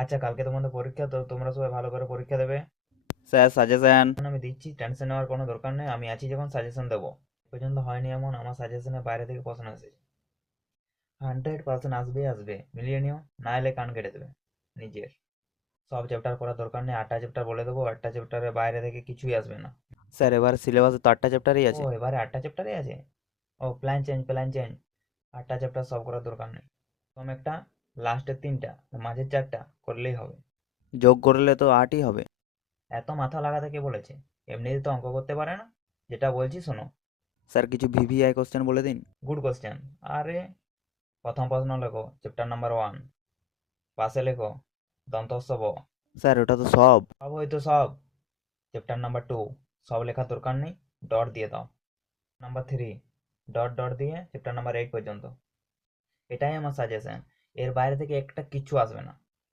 আচ্ছা, কালকে তোমাদের পরীক্ষা, তো তোমরা সবাই ভালো করে পরীক্ষা দেবে। Sir suggestion. আমি দিচ্ছি, টেনশন নেওয়ার কোনো দরকার নেই, আমি আছি যখন সাজেশন দেবো। পর্যন্ত হয়নি এমন আমার সাজেশনের বাইরে থেকে প্রশ্ন এসেছে। 100% আসবেই আসবে, মিলিয়ে নিও, না এলে কান কেটে দেবে নিজের। সব চ্যাপ্টার করার দরকার নেই, 8টা চ্যাপ্টার বলে দেবো, 8টা চ্যাপ্টারের বাইরে থেকে কিছুই আসবে না। স্যার এবার সিলেবাসে তো 8টা চ্যাপ্টারই ও, আছে। এবারে 8টা চ্যাপ্টারই আছে? ও, প্ল্যান চেঞ্জ, প্ল্যান চেঞ্জ। 8টা চ্যাপ্টার সব করার দরকার নেই। কম একটা, লাস্টের 3টা, মাঝের 4টা করলেই হবে। যোগ করলে তো 8ই হবে। এত মাথা লাগাতে কে বলেছে? এমনিতে তো অঙ্ক করতে পারে না। যেটা বলছি শোনো। স্যার কিছু ভিভিআই কোশ্চেন বলে দিন। Good question. আরে, প্রথম প্রশ্ন লেখো চ্যাপ্টার নাম্বার 1, পাশে লেখো দন্তস্ব ব। স্যার ওটা তো সব। সব হয়তো সব। চ্যাপ্টার নাম্বার 2, সব লেখার দরকার নেই, ডট দিয়ে দাও। নাম্বার 3, ডট ডট দিয়ে চ্যাপ্টার নাম্বার 8 পর্যন্ত। এটাই আমার সাজেশন। এর বাইরে থেকে একটা কিচ্ছু আসবে না।